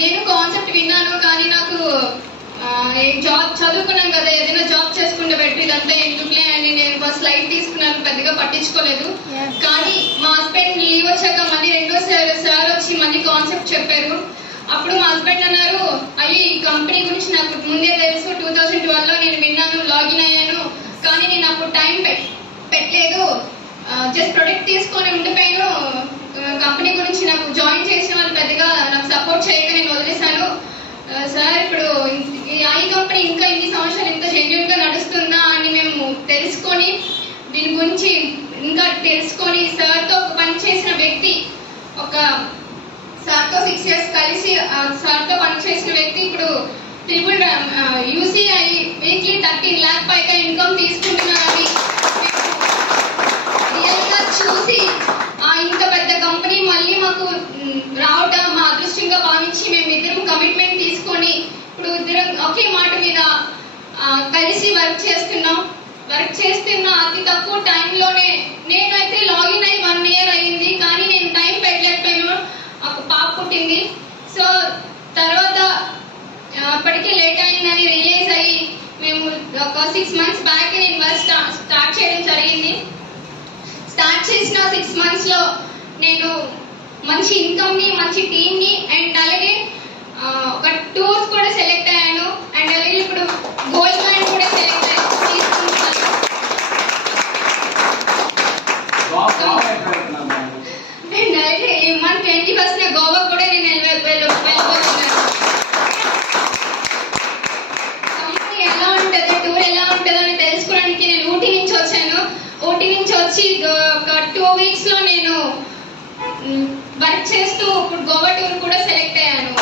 నేను కాన్సెప్ట్ విన్నాను, కానీ నాకు జాబ్ చదువుకున్నాను కదా, ఏదైనా జాబ్ చేసుకుంటే బెటర్, ఇదంతా ఎందుకులే అని నేను ఫస్ట్ లైట్ తీసుకున్నాను, పెద్దగా పట్టించుకోలేదు. కానీ మా హస్బెండ్ లీవ్ వచ్చాక మళ్ళీ రెండో సార్ వచ్చి మళ్ళీ కాన్సెప్ట్ చెప్పారు. అప్పుడు మా హస్బెండ్ అన్నారు, అయ్యి ఈ కంపెనీ గురించి నాకు ముందే తెలుసు, 2012లో నేను విన్నాను, లాగిన్ అయ్యాను, కానీ నేను అప్పుడు టైం పెట్టలేదు, జస్ట్ ప్రొడక్ట్ తీసుకొని ఉండిపోయాను, కంపెనీ గురించి నాకు జాయిన్ చేసిన వాళ్ళు పెద్దగా నాకు సపోర్ట్ చేయక నేను వదిలేశాను సార్. ఇప్పుడు ఈ కంపెనీ ఇంకా ఇన్ని సంవత్సరాలు ఇంత జెన్యూన్ గా నడుస్తుందా అని మేము తెలుసుకొని, దీని గురించి ఇంకా తెలుసుకొని, సార్తో పనిచేసిన వ్యక్తి, ఒక సార్తో 6 years కలిసి సార్తో పనిచేసిన వ్యక్తి ఇప్పుడు UCI వీక్లీ 13 lakh పైగా ఇన్కమ్ తీసుకుంటున్నారని రియల్ గా చూసి, ఇంత పెద్ద కంపెనీ మళ్ళీ మాకు రావడం మా అదృష్టంగా భావించి మేమిద్దరం కమిట్మెంట్ తీసుకొని ఇప్పుడు ఇద్దరం ఒకే మాట మీద కలిసి వర్క్ చేస్తున్న అతి తక్కువ టైంలోనే, నేనైతే లాగిన్ అయ్యి 1 year అయింది, కానీ నేను టైం పెట్టలేకపోయాను, ఒక పాప పుట్టింది. సో తర్వాత అప్పటికే లేట్ అయిందని రియలైజ్ అయ్యి మేము ఒక 6 months బ్యాక్ నేను వర్క్ స్టార్ట్ చేయడం జరిగింది. స్టార్ట్ చేసిన 6 months లో నేను మంచి ఇన్కమ్ ని, మంచి టీమ్ ని, అండ్ అలాగే ఒక టూర్స్ కూడా సెలెక్ట్ అయ్యాను, అండ్ అలాగే ఇప్పుడు గోల్డ్ మైన్ కూడా సెలెక్ట్ తీసుకుంటున్నాను. అండ్ అలాగే ఈ మంత్ 21st గోవా కూడా నేను వెళ్ళబోతున్నాను. కంపెనీ ఎలా ఉంటుంది, టూర్ ఎలా ఉంటుంది అని తెలుసుకోవడానికి నేను ఊటీ నుంచి వచ్చాను. ఊటీ నుంచి వచ్చి ఒక 2 weeks లో నేను వర్క్ చేస్తూ ఇప్పుడు గోవా టూర్ కూడా సెలెక్ట్ అయ్యాను.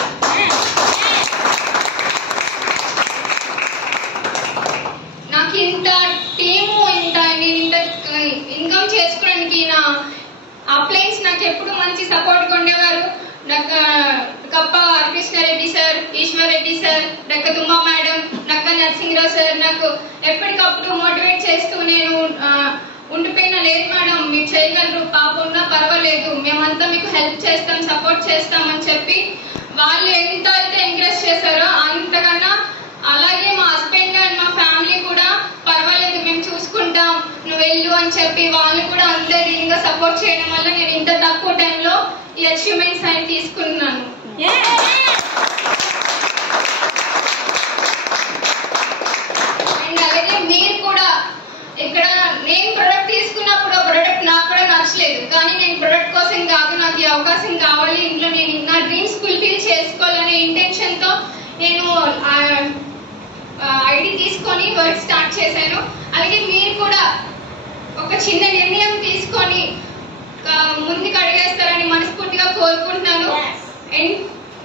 నాకు ఇంత టీము, నేను ఇంత ఇన్కమ్ చేసుకోవడానికి నా అప్లైన్స్ నాకు ఎప్పుడు మంచి సపోర్ట్ ఉండేవారు. కప్ప కృష్ణారెడ్డి సార్, ఈశ్వర్ రెడ్డి సార్, తుమ్మ మేడం, నరసింహరావు సార్ నాకు ఎప్పటికప్పుడు మోటివేట్ చేస్తూ, నేను ఉండిపోయిన లేదు మేడం, మీరు చేయగలరు, పాప ఉన్నా పర్వాలేదు, మేమంతా మీకు హెల్ప్ చేస్తాం, సపోర్ట్ చేస్తామని చెప్పి వాళ్ళు ఎంత అయితే ఎంకరేజ్ చేశారో అంతకన్నా, అలాగే మా హస్బెండ్ అండ్ మా ఫ్యామిలీ కూడా పర్వాలేదు మేము చూసుకుంటాం, నువ్వు వెళ్ళు అని చెప్పి వాళ్ళు కూడా అందరిగా సపోర్ట్ చేయడం వల్ల నేను ఇంత తక్కువ టైంలో ఈ అచీవ్మెంట్స్ అని తీసుకున్నాను. అండ్ అలాగే మీరు కూడా ఇక్కడ నేను ప్రొడక్ట్ తీసుకున్నప్పుడు ప్రొడక్ట్ నాకు కూడా నచ్చలేదు, కానీ నేను ప్రొడక్ట్ కోసం కాదు, నాకు ఈ అవకాశం కావాలి, ఇంట్లో నేను నా డ్రీమ్స్ ఫుల్ఫిల్ చేసుకోవాలనే ఇంటెన్షన్ తో నేను ఐడి తీసుకొని వర్క్ స్టార్ట్ చేశాను. అలాగే మీరు కూడా ఒక చిన్న నిర్ణయం తీసుకొని ముందుకు అడిగేస్తారని మనస్ఫూర్తిగా కోరుకుంటున్నాను. అండ్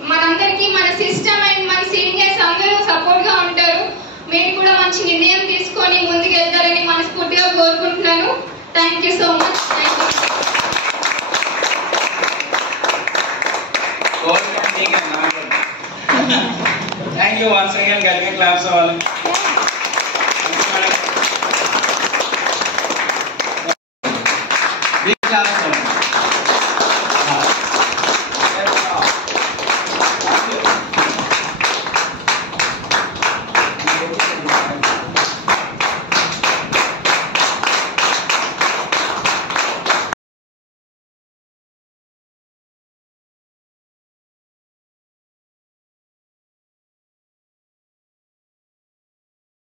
మనందరికీ మన సిస్టమ్ అండ్ మన సీనియర్స్ అందరూ సపోర్ట్ గా ఉంటారు. మీరు కూడా మంచి నిర్ణయం తీసుకొని ముందుకు వెళ్తారని మనస్ఫూర్తిగా కోరుకుంటున్నాను. Thank you so much. Thank you once again. Get claps all.